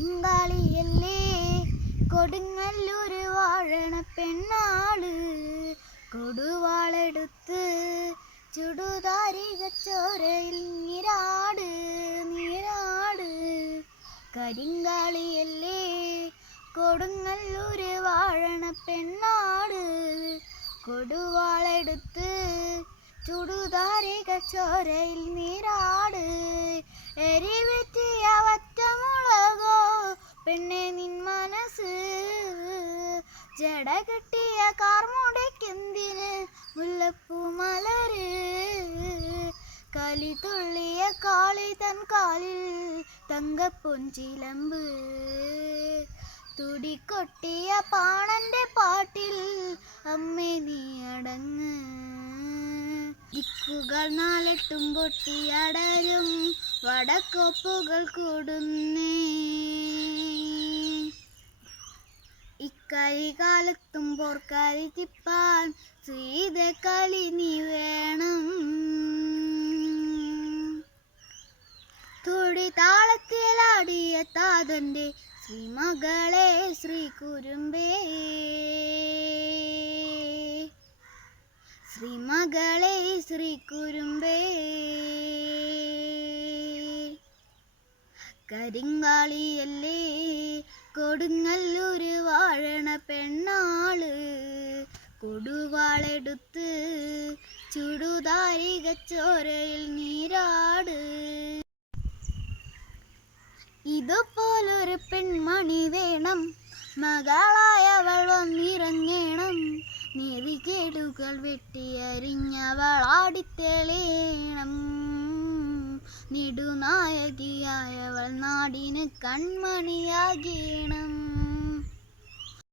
കരിങ്കാളിയല്ലേ കൊടുങ്ങല്ലൂര് വാഴണ പെണ്ണാള്, കൊടുവാളെടുത്ത് ചുടുതാരികച്ചോരയിൽ നീരാട് നീരാട്. കരിങ്കാളിയല്ലേ കൊടുങ്ങല്ലൂര് വാഴണ പെണ്ണാള്, കൊടുവാളെടുത്ത് ചുടുതാരികച്ചോരയിൽ നീരാട്. എരിവെറ്റിയ വറ്റമുളകോ പെണ്ണെ നിൻ മനസ്സ്, ജട കെട്ടിയ കാർമുടക്കെന്തിന് മുല്ലപ്പൂ മലര്. കലി തുള്ളിയ കാളി തൻ കാലിൽ തങ്കപ്പൊൻചിലമ്പ്, തുടികൊട്ടിയ പാണന്റെ പാട്ടിൽ അമ്മേ നീ അടങ്ങ്. ദിക്കുകൾ നാലെട്ടും പൊട്ടിയടരും വടക്കോപ്പുകൾ കൂടുന്നേ, ഇക്കരി കാലത്തും പോർക്കരി തിപ്പാൻ ശ്രീതകളി നീ വേണം. തുടി താളത്തിലാടിയ താതന്റെ ശ്രീമകളെ ശ്രീകുരുമ്പേ, ശ്രീമകളെ ശ്രീകുരുമ്പേ. കരിങ്കാളിയല്ലേ കൊടുങ്ങല്ലൂര് വാഴണ പെണ്ണാള്, കൊടുവാളെടുത്ത് ചുടുതാരികച്ചോരയിൽ നീരാട്. ഇതുപോലൊരു പെൺമണി വേണം, മകളായവൾ വന്നിറങ്ങണം. നെറികേടുകൾ വെട്ടിയരിഞ്ഞവളാടിത്തെളിയണം, നെടുനായകിയായവൾ നാടിന് കൺമണിയാകണം.